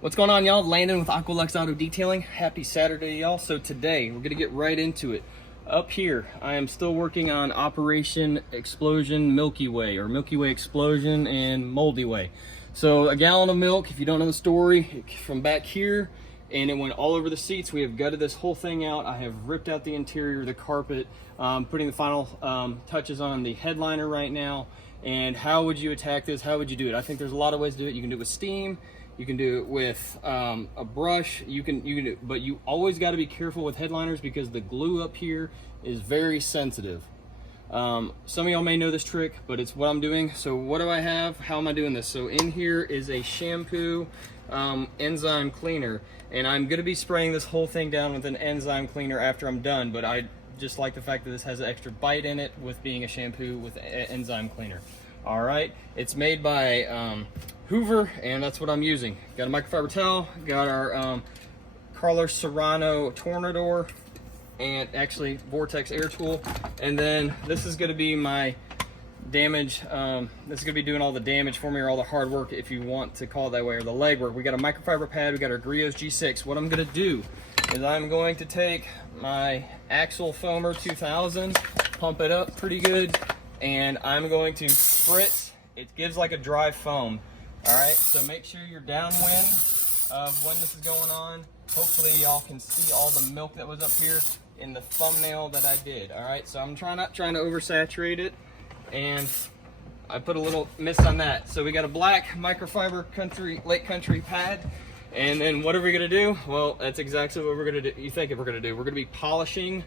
What's going on, y'all? Landon with Aqualux Auto Detailing. Happy Saturday, y'all. So today we're gonna get right into it. Up here, I am still working on Operation Explosion Milky Way, or Milky Way Explosion and Moldy Way. So a gallon of milk, if you don't know the story, from back here, and it went all over the seats. We have gutted this whole thing out. I have ripped out the interior, the carpet, putting the final touches on the headliner right now. And how would you attack this? How would you do it? I think there's a lot of ways to do it. You can do it with steam. You can do it with a brush. You can do, but you always got to be careful with headliners because the glue up here is very sensitive. Some of y'all may know this trick, but it's what I'm doing. So what do I have? How am I doing this? So in here is a shampoo enzyme cleaner, and I'm gonna be spraying this whole thing down with an enzyme cleaner after I'm done, but I just like the fact that this has an extra bite in it with being a shampoo with an enzyme cleaner. All right, it's made by Hoover, and that's what I'm using. Got a microfiber towel, got our Carlos Serrano Tornador, and actually Vortex air tool, and then this is going to be my damage. This is going to be doing all the damage for me, or all the hard work, if you want to call it that way, or the leg work. We got a microfiber pad, we got our Griot's G6. What I'm going to do is I'm going to take my Axle Foamer 2000, pump it up pretty good, and I'm going to spritz. It gives like a dry foam. All right, so make sure you're downwind of when this is going on. Hopefully y'all can see all the milk that was up here in the thumbnail that I did. All right, so I'm not trying to oversaturate it, and I put a little mist on that. So we got a black microfiber lake country pad, and then what are we gonna do? Well, that's exactly what we're gonna do. You think we're gonna do? We're gonna be polishing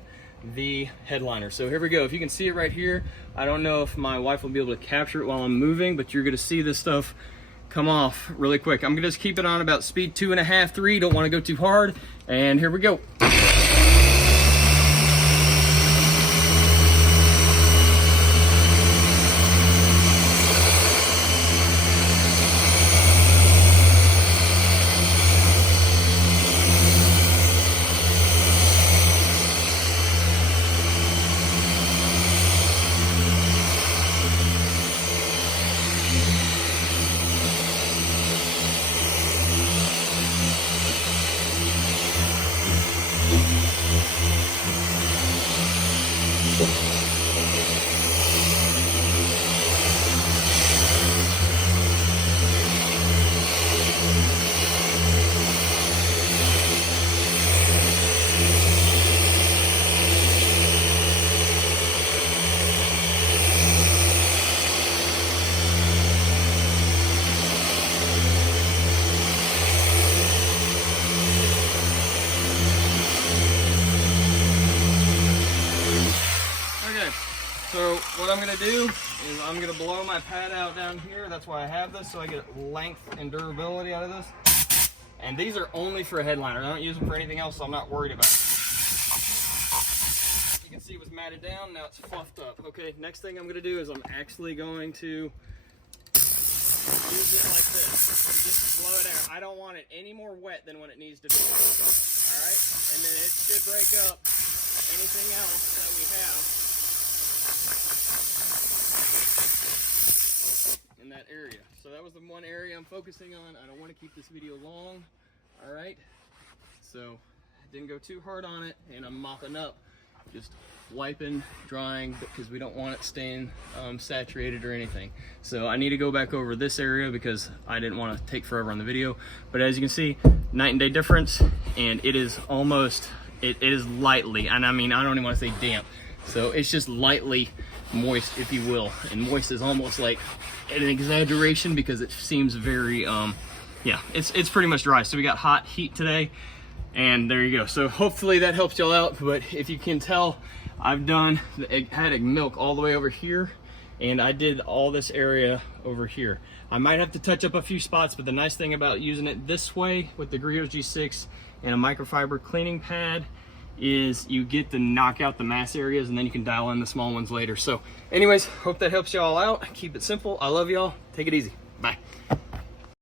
the headliner. So here we go. If you can see it right here, I don't know if my wife will be able to capture it while I'm moving, but you're gonna see this stuff come off really quick. I'm gonna just keep it on about speed 2.5, 3. Don't want to go too hard. And here we go. So what I'm gonna do is I'm gonna blow my pad out down here. That's why I have this, so I get length and durability out of this. And these are only for a headliner. I don't use them for anything else, so I'm not worried about it. You can see it was matted down, now it's fluffed up. Okay, next thing I'm gonna do is I'm actually going to use it like this. Just blow it out. I don't want it any more wet than what it needs to be. All right, and then it should break up anything else that we have in that area. So that was the one area I'm focusing on. I don't want to keep this video long. All right, so I didn't go too hard on it, and I'm mopping up, just wiping, drying, because we don't want it staying saturated or anything. So I need to go back over this area because I didn't want to take forever on the video. But as you can see, night and day difference, and it is almost, it is lightly, and I mean, I don't even want to say damp. So it's just lightly moist, if you will, and moist is almost like an exaggeration because it seems very yeah, it's pretty much dry. So we got hot heat today, and there you go. So hopefully that helps y'all out. But if you can tell, I've had milk all the way over here, and I did all this area over here. I might have to touch up a few spots, but the nice thing about using it this way with the Griot's G6 and a microfiber cleaning pad is you get to knock out the mass areas, and then you can dial in the small ones later. So anyways, hope that helps y'all out. Keep it simple. I love y'all. Take it easy. Bye.